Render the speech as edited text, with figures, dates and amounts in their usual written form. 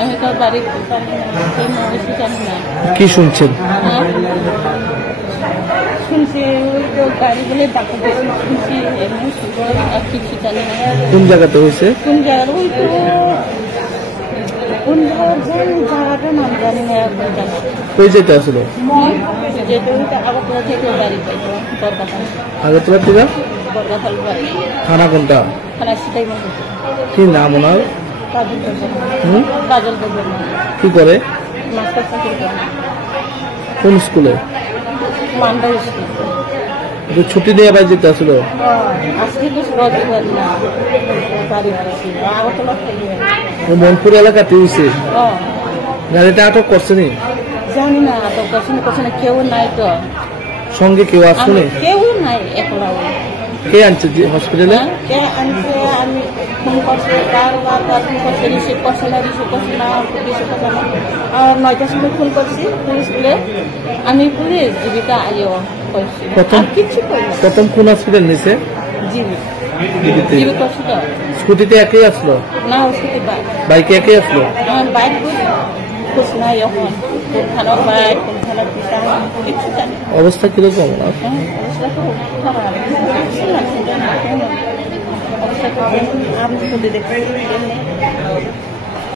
আমি তো বাড়ি জানি না। কি শুনছেন? শুনছি গাড়ি বলে ডাক্তার শুনছি, এমনি আর কিছু জানি না। কোন জায়গাতে হয়েছে? কোন জায়গার ওই তো কোন জায়গাটার নাম জানি না। কই যেতে আসলো? যেতে আগরতলা থেকে গাড়ি পাইতো বরগাথাল। আগরতলা থেকে বরগাথাল বাড়ি। থানা কোনটা? থানা সেটাই মনে। কি নাম ওনার? কাজল কাজল কি করে? মাস্টার চাকরি করে। কোন স্কুলে? মান্ডা স্কুল। ছুটি দিয়ে বাড়ি যেতে আসলো? আজকে তো রবিবার না, বাড়ি আসছি আগরতলা থেকে। মনপুর এলাকাতে হয়েছে? গাড়িটা আটক করছে নি? জানি না, আটক করছে না, কেউ নাই তো সঙ্গে, কেউ আসলে কেউ নাই, একলা। কে আনছে হসপিটালে? কে আনছে আমি ফোন করছি, বারবার ফোন করছি, রিসিভ করছে না, আর 9টার সময় ফোন করছি পুলিশগুলো। আমি পুলিশ জীবিকা আইও করছি। প্রথম কোন হসপিটাল নিছে? জীবিকা হসপিটাল। স্কুটিতে একই আসলো? না, স্কুটি বাইকে একই আসলো? বাইক খুশ নাই এখন, কোনখানে বাইক কোনখানে কিছু জানি। অবস্থা কিরকম? অবস্থা তো খারাপ, অবস্থা তো আমি তো দেখছি।